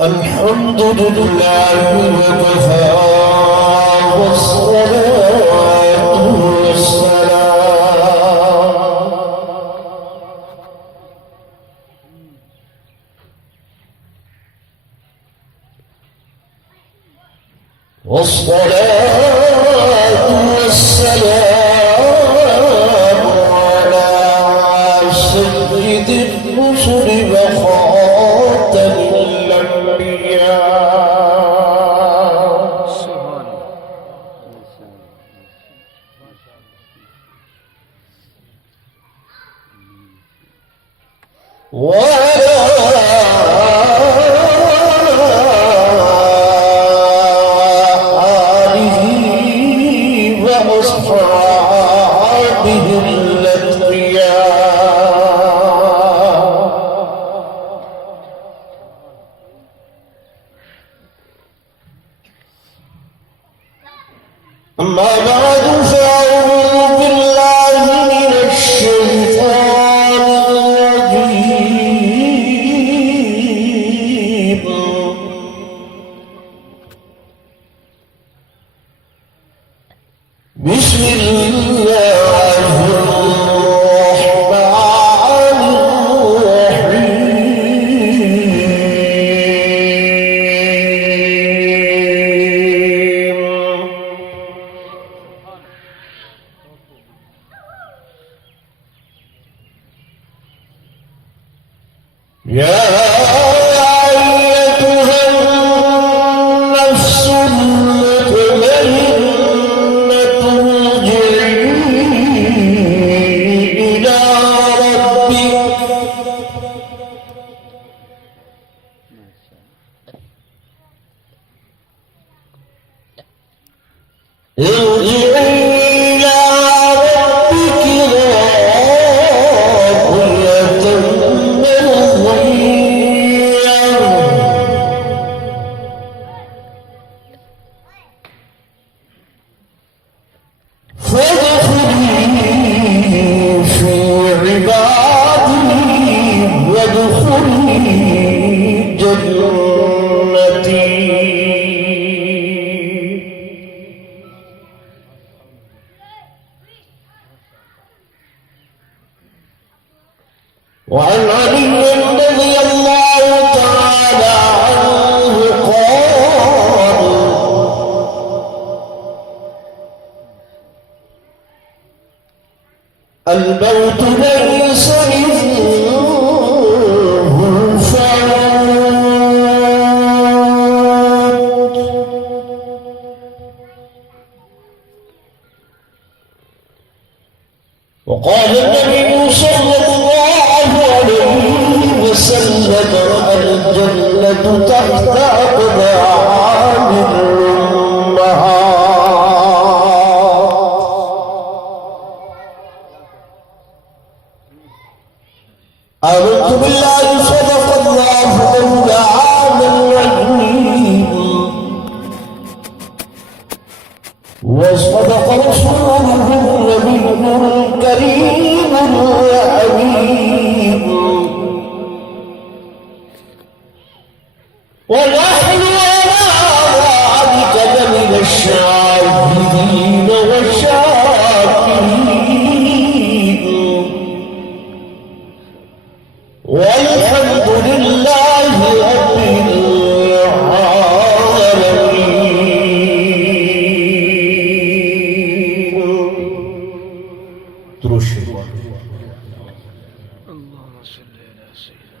الحمد لله وكفى والصلاة والسلام على سيد الرسل وخاتم أما بعد فأعوذ بالله من الشيطان الرجيم بسم الله الرحمن يا أيتها النفس المطمئنة ارجعي إلى ربك وعن علي رضي الله تعالى عنه قال الموت ليس منه فوت وقال النبي صلى الله عليه وسلم الجنة تحت أقدام الأمهات آمنت بالله صدق الله مولانا العظيم وصدق رسوله النبي الكريم الحبيب ونحن على ذلك لمن الشاهدين والشاكرين والحمد لله رب العالمين. دروش اللهم صل على سيدنا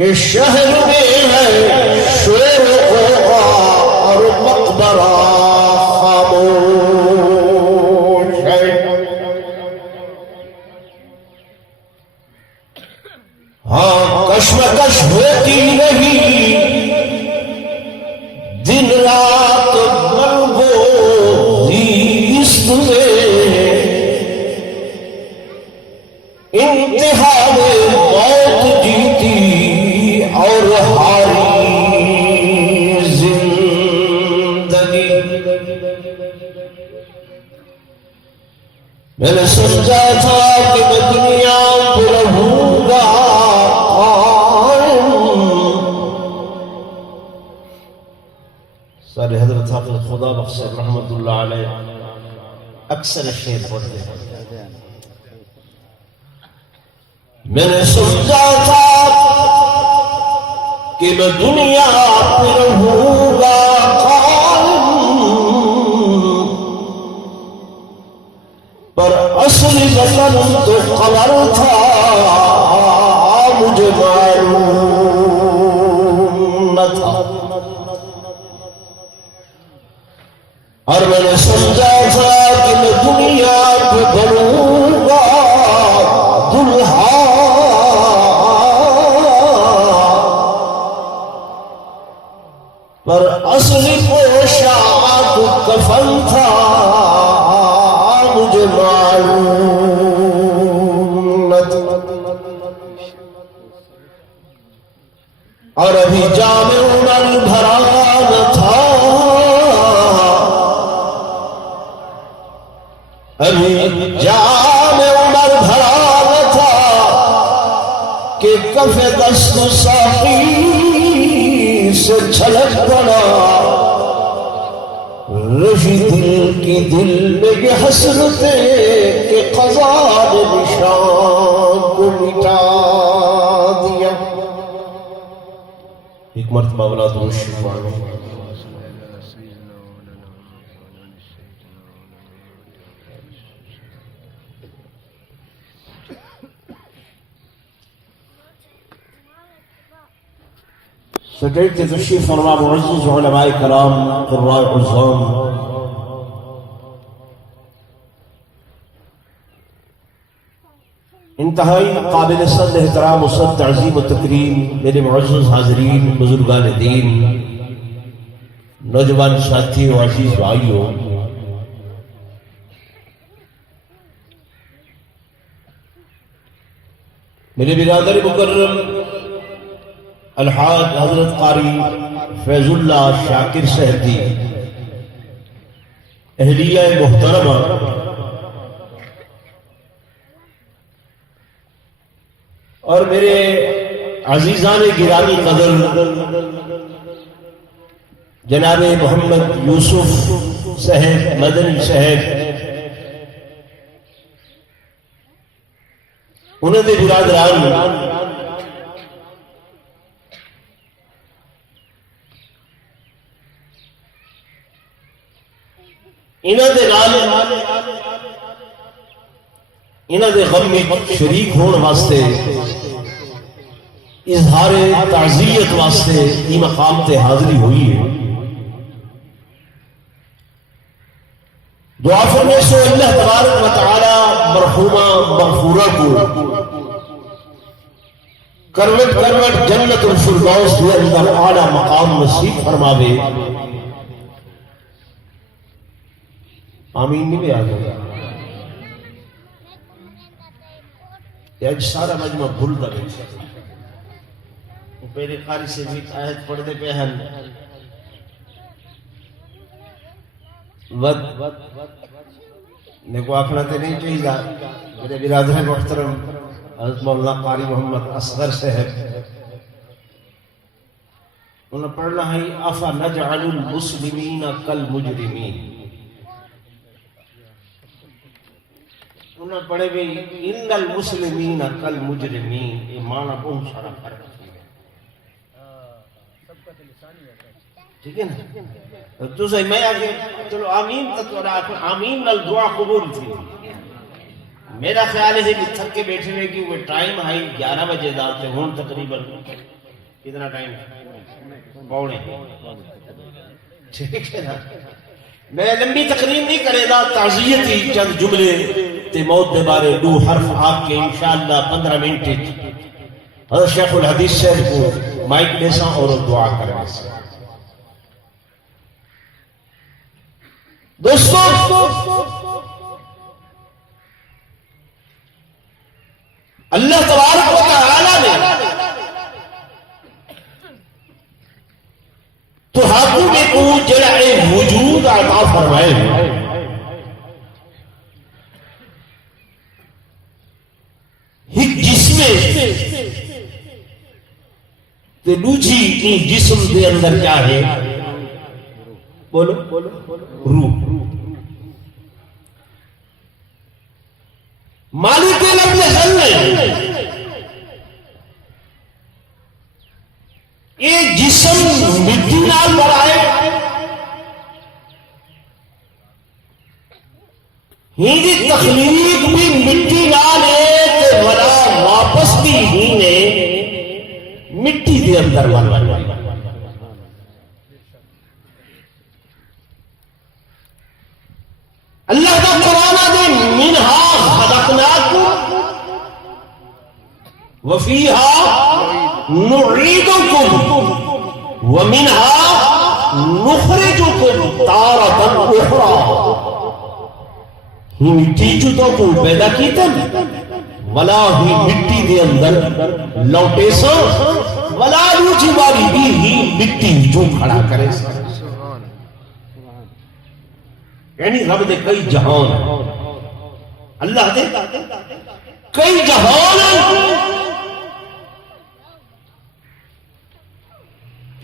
کہ شہر میں ہے شور و غوغا اور مقبرہ خاموش ہے. ہاں کشمکش ہوتی نہیں دن رات مرگو زیست میں انتہا میں موت جیتی اور ہاری زندگی. میں نے سمجھا تھا کہ میں دنیا پہ رہوں گا قائم. سارے حضرت حافظ خدا بخش رحمت اللہ علیہ اکثر شعر پڑھتے ہیں. میں نے سمجھا تھا کہ میں دنیا پہ رہوں گا قائم، پر اصلی وطن تو قبر تھا مجھے معلوم نہ تھا. اور میں نے سمجھا تھا کہ میں دنیا پہ بنوں گا دلہا، پر اصلی پوشاک کفن تھا مجھے معلوم نہ تھا. اور ابھی جام عمر بھرا نہ تھا، ابھی جام عمر بھرا نہ تھا کہ کف دست ساقی سے چھلک پڑا. رشی دل کی دل میں یہ حسرتیں کہ قضا نے نشان کو مٹا دیا. ایک مرتبہ اولاد الشیطان سٹیج کے تشریف فرما معزز علماء کرام قراء عظام، انتہائی قابل صد احترام و صد تعظیم و تکریم میرے معزز حاضرین، بزرگان دین، نوجوان ساتھی و عزیز بھائیوں، میرے برادر مکرم الحاج حضرت قاری فیض اللہ شاکر صاحب کی اہلیہ محترمہ اور میرے عزیزان گرامی قدر جناب محمد یوسف صاحب مدنی صاحب، انہوں نے برادران انہوں دے غم میں شریک ہون واسطے، اظہار تعزیت واسطے یہ مقام تے حاضری ہوئی ہے. دعا فرمائے سو اللہ تبارک و تعالی مرحومہ مغفورہ کو کروٹ کروٹ جنت الفردوس کے اندر اعلیٰ مقام نصیب فرماوے. آمین نہیں بھی آ جائے. یہ سارا مجمع بھول دا بیٹھا. پہلے قاری سے بھی آیت پڑھ دے پہ ہن ود نے کو آخنا تے نہیں چاہیے. میرے برادر محترم حضرت مولانا قاری محمد اصغر صاحب انہوں نے پڑھنا ہے افا نجعل المسلمین کالمجرمین. انہوں نے پڑھے بھی ان المسلمین کالمجرمین. یہ معنی بہت سارا فرق ہے، ٹھیک ہے نا. تو صحیح میں آگے چلو آمین تک آمین نال دعا قبول تھی. میرا خیال ہے کہ تھک کے بیٹھے ہوئے کہ وہ ٹائم ہے 11 بجے داتے ہوں تقریباً کتنا ٹائم؟ پونے. ٹھیک ہے نا. میں لمبی تقریر نہیں کرے گا، تعزیتی چند جملے تے موت دے بارے دو حرف آپ کے انشاءاللہ 15 منٹ حضرت شیخ الحدیث صاحب کو مائک دے سا اور دعا کرنے سے. دوستو اللہ تبارک و تعالی نے تو ہاتھوں میں کو جڑا وجود عطا فرمائے ایک جسم تے دوجی کی جسم دے اندر کیا ہے؟ بولو روح. مالک لفظ حل ہے یہ جسم مٹی نال بنائے ہندی تخلیق بھی مٹی نال ہے تے بنا واپس بھی ہی نے مٹی دے اندر بنوائی. اللہ کا قرآن دے منہا خلقناکم وفیہا نعیدکم ومنہا نخرجکم تارۃ اخری. ہی مٹی چوتوں کو پیدا کیتا ولا ہی مٹی دے اندر لوٹے سا ولا روچی باری بھی ہی مٹی جو کھڑا کرے سا. یعنی رب دے کئی جہان اللہ دے کئی جہان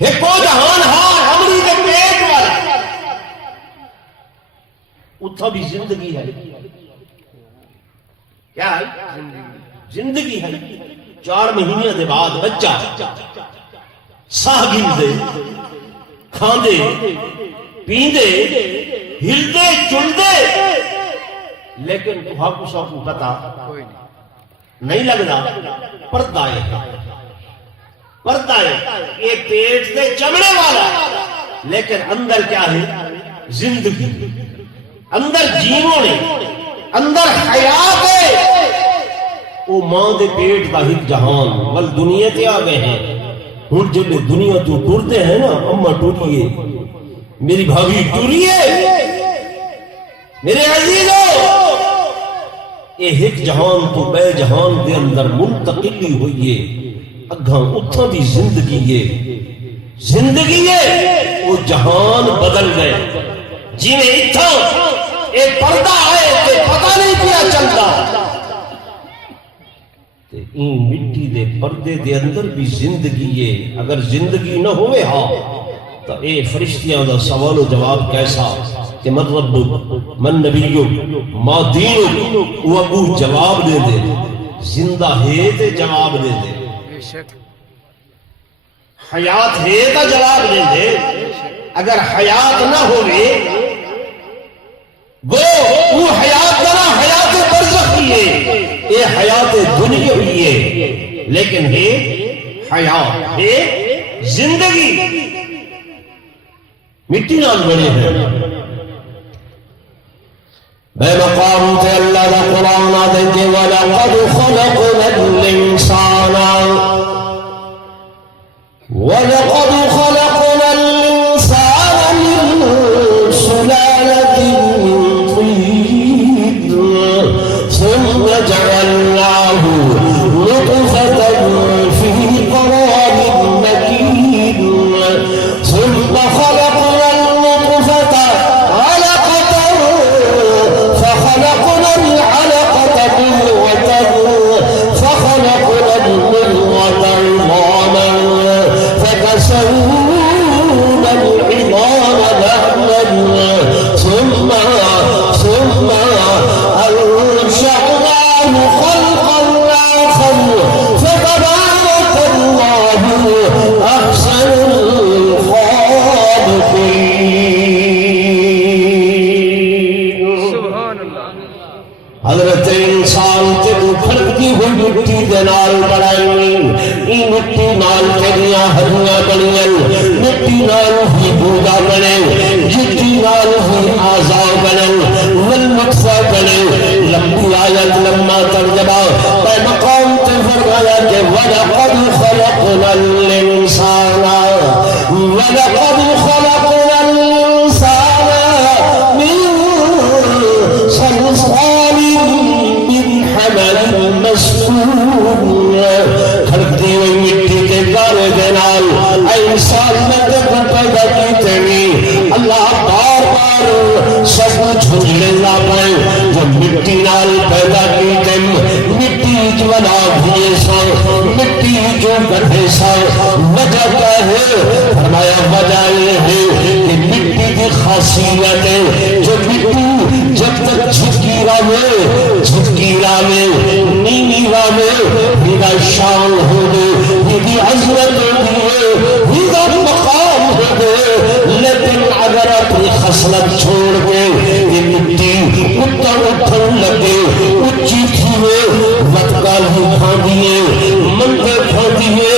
ایک وہ جہان ہاں ہمری دے پیٹ والا اتھا بھی زندگی ہے. کیا ہے؟ زندگی ہے. 4 مہینے دے بعد بچہ ساہ گندے کھاندے پیندے ہلدے چلدے لیکن تہاں کو سب کو پتا نہیں لگنا پردہ ہے. پردہ ہے یہ پیٹ سے چمڑے والا لیکن اندر کیا ہے؟ زندگی. اندر جیووں نے اندر حیات ہے. وہ ماں دے پیٹ کا ہی جہان ول دنیا تے آ گئے ہیں. ہن جب دنیا تو ٹرتے ہیں نا اماں ٹوٹیے میری بھابھی ٹوریے میرے عزیزو یہ ایک جہان تو بے جہان دے اندر منتقلی ہوئی ہے. اگھاں اتھا بھی زندگی ہے. زندگی ہے وہ جہان بدل گئے جی میں اتھا ایک پردہ ہے کہ پتہ نہیں کیا چلتا این مٹی دے پردے دے اندر بھی زندگی ہے. اگر زندگی نہ ہوئے ہاں تو اے فرشتیاں دا سوال و جواب کیسا کہ من ربک من نبیک ما دینک وہ ابو جواب دے دے. زندہ ہے تے جواب دے دے. حیات ہے تو جواب دے دے. اگر حیات نہ ہوئے وہ حیات نہ حیات برزخ ہی ہے. یہ حیات دنیا ہوئی ہے لیکن ہے حیات ہے زندگی. مٹی نال بنے ہیں. بے مقام تے اللہ دا قرآن آدھے کہ وَلَقَدْ خَلَقْنَا الْإِنسَانَ وَلَقَدْ خَلَقْنَا الْإِنسَانَ مِنْ سُلَالَةٍ مِنْ طِينٍ ثُمَّ جَعَلْنَاهُ نُطْفَةً فِي قَرَارٍ مَكِينٍ ثُمَّ خَلَقْنَا النُّطْفَةَ عَلَقَةً فَخَلَقْنَا الْعَلَقَةَ مُضْغَةً فَخَلَقْنَا الْمُضْغَةَ عِظَامًا فَكَسَوْنَا الْعِظَامَ لَحْمًا ثُمَّ أَنشَأْنَاهُ خَلْقًا آخَرَ فَتَبَارَكَ اللَّهُ أَحْسَنُ الْخَالِقِينَ. حضرت انسان تے کو پھڑتی ہوئی مٹی دے نال بنائی مٹی نال تیریاں ہڈیاں بنیاں مٹی نال ہی گودا بنے مٹی نال ہی اعضاء بنے والنطفہ بنے لمبی آیت لمبا ترجمہ پہ مقام تے فرمایا کہ وَلَقَدْ خَلَقْنَا الْإِنسَانَ وَلَقَدْ خَلَقْنَا الْإِنسَانَ مِنْ صَلْصَالٍ مِنْ حَمَإٍ مَسْنُونٍ دھرتی ہوئی مٹی کے گارے دے نال اے انسان میں دیکھو پیدا کیتے نہیں اللہ بار بار سب جھوٹے نہ پائے جو مٹی نال پیدا کیتے مٹی جو بنا دیے سا مٹی جو گڑھے سا وجہ کیا ہے فرمایا وجہ یہ ہے کہ مٹی کی خاصیت ہے جو مٹی جب تک جھٹکی راوے نیمی راوے ہیدا شان ہو دے ہیدی عظمت ہو دے ہیدا مقام ہو دے لیکن اگر اپنی خصلت چھوڑ کے یہ مٹی اٹھن لگے اچھی تھیوے وطکال ہی کھان دیئے منگے کھان دیئے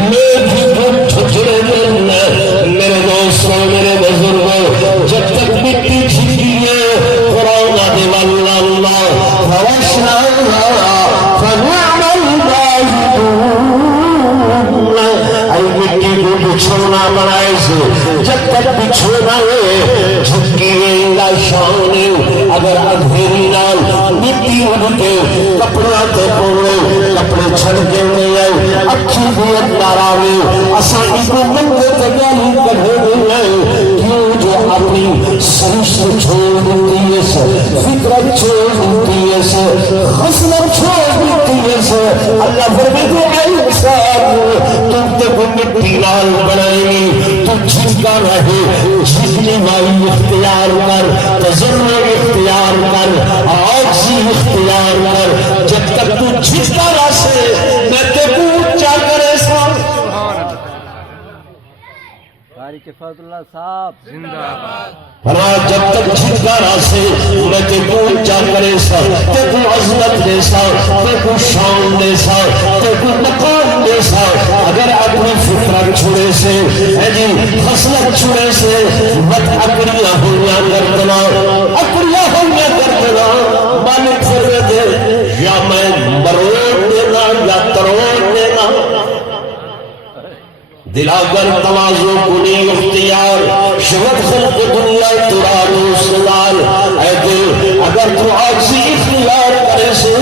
میری گھر چھچرے دن میرے دوستوں میرے بزرگوں جب تک مٹی چھکی ہے قرآن آدھے واللہ اللہ فوشنا فنعم الباہدون اے مٹی کو بچھونا بنائے سے جب تک بچھونا ہے جھکی ہے اللہ شان ہے اگر ادھیری نال مٹی اڑتے کپڑا تے پوڑے کپڑے چھڑ کے نہیں آئے اکھی بھی اندار آوے اسانی کو منگے تے گالی کڑھے نہیں آئے کیوں جو اپنی سرش چھوڑ دیتی ہے سے فکر چھوڑ دیتی ہے سے خسلت چھوڑ دیتی ہے سے اللہ فرمیدے اے انسان تم تے کو مٹی نال بنائیں تو جھٹکا رہے جھٹلی مائی اختیار کر تجربہ اختیار کر عاجزی اختیار کر جب تک تو جھٹکا راسے میں تے کو اونچا کرے سار قاری کفایت اللہ صاحب زندہ باد فرمایا جب تک جھٹکا راسے میں تے کو اونچا کرے سار تے کو عظمت دے سار تے کو شان دے سار تے کو مقام دے سار اگر اپنی فطرت چھوڑے سے اے جی خصلت چھوڑے سے مت اکڑیاں ہویاں کردنا مالک فرمے دے یا میں مروڑ دینا یا تروڑ دینا دلاگر تواضع کنی اختیار شہد خلق دنیا ترانو سلال اے دل اگر تو عاجزی اختیار کرے سے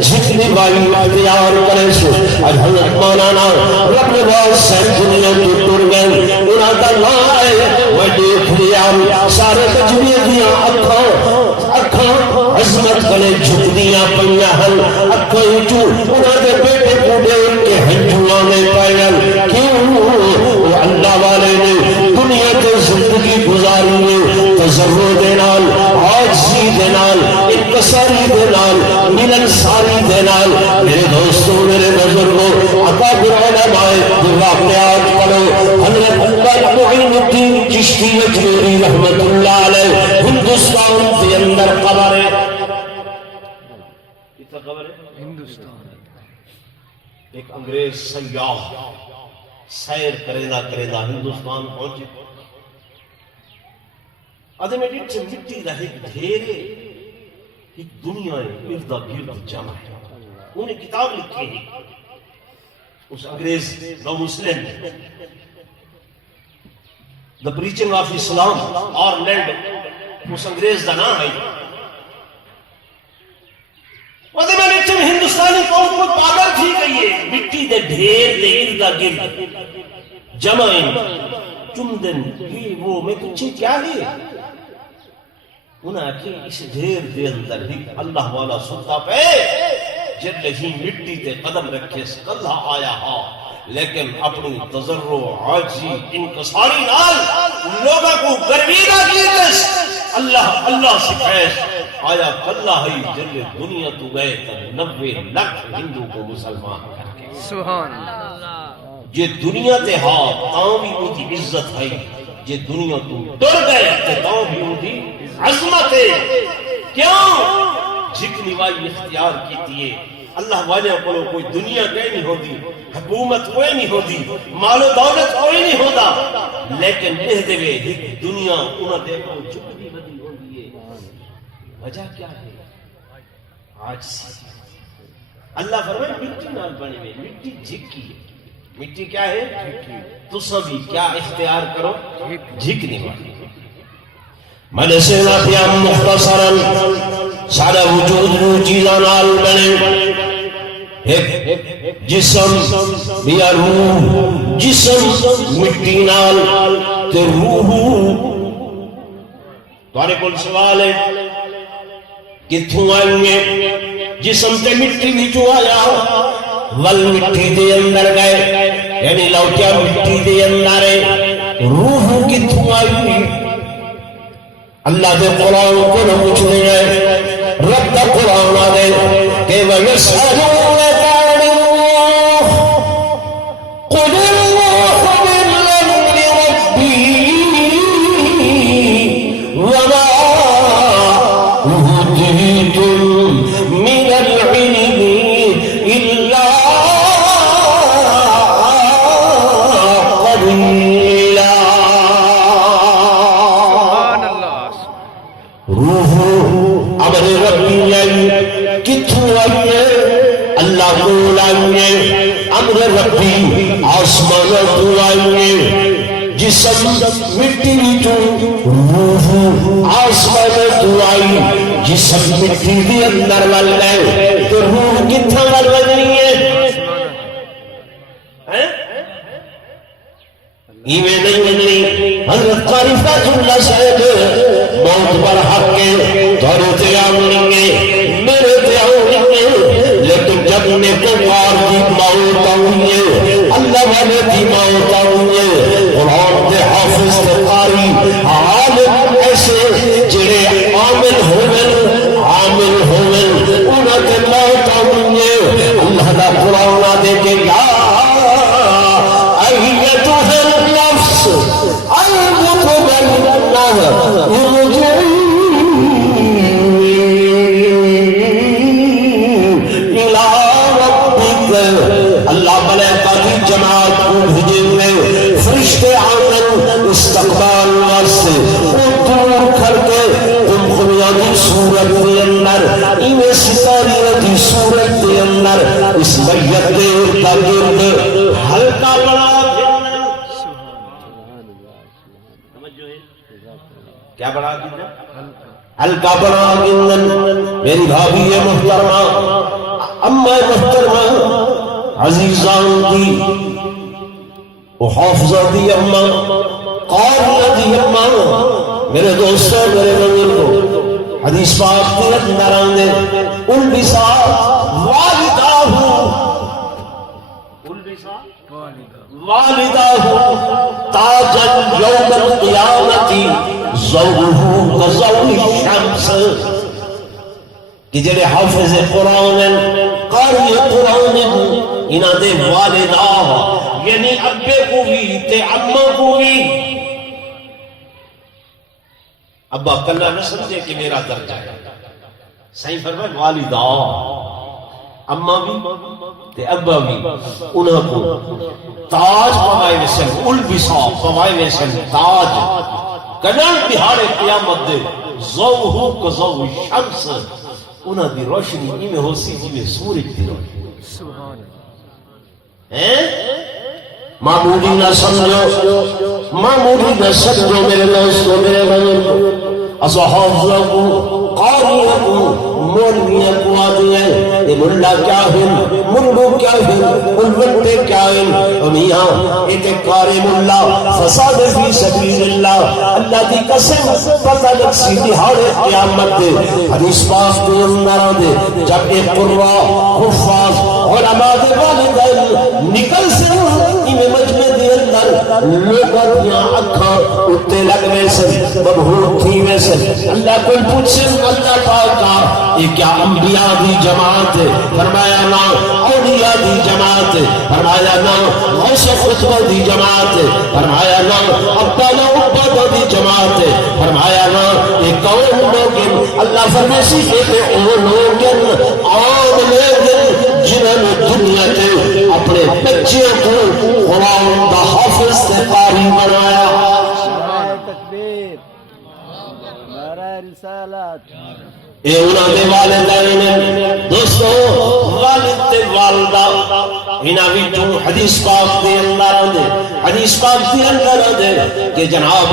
جھٹنی بائی اختیار کرے سے اج حضرت مولانا رب نواز صاحب دنیا تو ٹر گئے انہاں دا نا آئے میں دیکھ لیا سارے تجویہ دیا اکھاں عظمت کنے جھک دیا پنیا ہن اکھاں جو انہاں دے بیٹے بوڑے ان کے ہنجوان میں پائل کیوں اللہ والے نے دنیا کے زندگی گزاری میں تجربہ دینال عاجزی دینال انکساری دینال ملنساری دینال میرے دوستوں میرے بزرگوں اکابر علماء واقعات پڑھو حضرت معین الدین چشتی اجمیری رحمت اللہ علیہ ہندوستان کے اندر قبر ہے کتنا قبر ہے ہندوستان ایک انگریز سیاح سیر کرینا ہندوستان پہنچے ادھے میں ڈیٹ سے مٹی رہے دھیرے ایک دنیا اردا گرد جمع ہے انہیں کتاب لکھی ہے اس انگریز نو مسلم دا پریچنگ آف اسلام اور لینڈ اس انگریز دا نام ہے ادھے میں ڈیٹ سے ہندوستانی قوم کو پاگل تھی گئی ہے مٹی دے ڈھیر دے اردا گرد جمع چمدن یہ وہ میں کچھ کیا ہے انہاں کی اس ڈھیر دے اندر ہی اللہ والا ستا پہ جب لہی مٹی تے قدم رکھے سکلہ آیا ہا لیکن اپنی تضرع عاجزی انکساری نال لوگوں کو گرویدہ کیتس اللہ سکھائش آیا اللہ ہی جل دنیا تو گئے تب 90 لاکھ ہندو کو مسلمان کر کے سبحان اللہ یہ دنیا تے ہاں تاں بھی ان کی عزت ہے یہ دنیا تو ڈر گئے تے تاں بھی ان کی عظمت ہے کیوں جتنی وائی اختیار کی تیئے اللہ والے کو کوئی دنیا کوئی نہیں ہوتی، حکومت کوئی نہیں ہوتی، مال و دولت کوئی نہیں ہوتا، لیکن اس دے ایک دنیا انہاں دے کو جھکدی ودی ہوندی ہے۔ وجہ کیا ہے؟ آج اللہ فرمائے مٹی نال بنے ہوئے، مٹی جھکی ہے۔ مٹی کیا ہے؟ تسا بھی کیا اختیار کرو؟ جھکنی والی۔ میں سے نافیہ مختصراً سارا وجود نو چیزاں نال بنے، ایک جسم یا روح، جسم مٹی نال تے روح۔ تمہارے کول سوال ہے کتھوں آئیں گے؟ جسم تے مٹی وچوں آیا، ول مٹی دے اندر گئے، یعنی لوٹیا مٹی دے اندر ہے، روح کتھوں آئی؟ اللہ دے قرآن کو نہ پوچھنے گئے، رب دا قرآن آدے کہ وَيَسْأَلُونَكَ عَنِ الرُّوحِ قُلِ الرُّوحُ مِنْ أَمْرِ رَبِّي وَمَا أُوتِيتُم مِّنَ الْعِلْمِ إِلَّا قَلِيلًا۔ روح امر ربی آئی، کتھوں آئیے؟ اللہ کو لائیے، امر ربی آسمان تو آئیے، جسم مٹی وچوں، روح آسمان تو آئی، جسم مٹی دی اندر ول گئے، تو روح کتھوں ول گئی ہے؟ ایویں نہیں مننی۔ حضرت قاری فیض اللہ صاحب موت پر حق کے تھوڑے تے آؤں گے، میرے تے آؤں گے، لیکن جب نیکوکار کی موت آؤں گے، اللہ والے کی موت آؤں گے، قرآن دے حافظ تے قاری عالم ایسے جڑے عامل ہوئے انہاں تے موت آؤں گے، اللہ دا قرآن دے کے یا ایتھا النفس المطمئنہ ارجعی الی ربک۔ اللہ ملائکہ کی جماعت کو بھیجے ہوئے فرشتے آمن استقبال واسطے، وہ دور کر کے تم خمیانی صورت کے اندر، ایویں ستاریہ کی صورت کے اندر اس میت دے کا گرد ہلکا بڑا کیا بڑا گندن؟ ہلکا بڑا گندن۔ میری بھابی محترمہ، اماں محترمہ، عزیزان دی، وہ حافظہ دی اماں، قاریہ دی اماں، میرے دوستوں، میرے بزرگوں، حدیث پاک کے اندر آنے البسا والداہ، والداہ تاجا یوم القیامتی ضوءہ کضوء الشمس، کہ جڑے حافظ قرآن قاری قرآن انہاں دے والدہ یعنی ابے کو بھی تے اماں کو بھی، ابا کلا نہ سمجھے کہ میرا درجہ ہے، صحیح فرمائے والدہ، اماں بھی تے ابا بھی، انہاں کو تاج پوائے وسن، البسا پوائے وسن تاج، کجل بہاڑے قیامت دے ضوءہ کضوء الشمس، انہاں دی روشنی ایویں ہو سی جویں سورج دی روشنی۔ معمولی نہ سمجھو، معمولی نہ سمجھو میرے دوستو، میرے بزرگوں، اصحابہ کو، قاریہ کو، مولویہ کو آدھی ہے، یہ ملا کیا ہے، ملو کیا ہے، ملوٹے کیا ہے، میاں اتقار ملا فساد فی سبیل اللہ، اللہ دی قسم پتہ لگ سی دہاڑے قیامت دے، حدیث پاک دے اندر دے، جب ایک قرآ حفاظ علماء دے والدین نکل سے ایمیں مجمع دے اندر لوگوں دیا اکھاں اتے لگ میں سے مبہور تھی میں سے، اللہ کوئی پوچھے اللہ پاکا یہ کیا انبیاء دی جماعت ہے؟ فرمایا نا اولیاء دی جماعت ہے، فرمایا نا غوث خطبہ دی جماعت ہے، فرمایا نا عبداللہ عبادہ دی جماعت ہے، فرمایا نا یہ کون لوگن، اللہ فرمیسی کہ او لوگن عام لوگن انہوں دنیا کے اپنے بچوں کو قرآن دا حافظ تے قاری بنایا. نعرہ تکبیر، نعرہ رسالت. اے انہاں دے والدین نے دوستو والد تے والدہ انہاں وچوں حدیث پاک دے اندر آندے حدیث پاک دے اندر آندے کہ جناب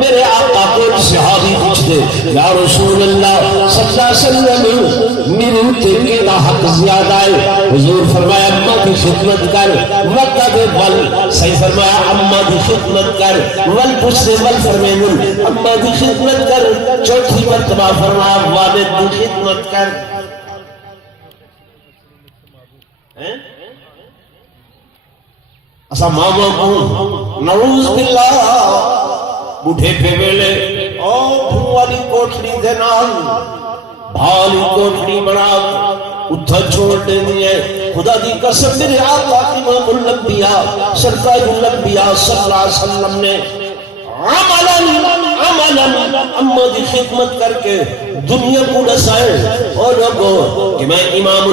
میرے آقا کو صحابی پوچھتے یا رسول اللہ صلی اللہ علیہ وسلم میرے تے کیڑا حق زیادہ ہے؟ حضور فرمایا اماں کی خدمت کر وقت ول صحیح فرمایا اماں کی خدمت کر ول پوچھتے ول فرمائیں اماں کی خدمت کر چوتھی مرتبہ فرمایا والد کی خدمت کر. اسا ماما کو نعوذ باللہ بوڑھے پہ ویلے او بھوالی کوٹھڑی دے نال بھالی کوٹھڑی بنا اتھا چھوڑ دے دیئے. خدا دی قسم میرے آقا امام الانبیاء سرکار الانبیاء صلی اللہ علیہ وسلم نے عملاً اماں دی خدمت کر کے دنیا کو نسائے اور لوگوں کہ میں امام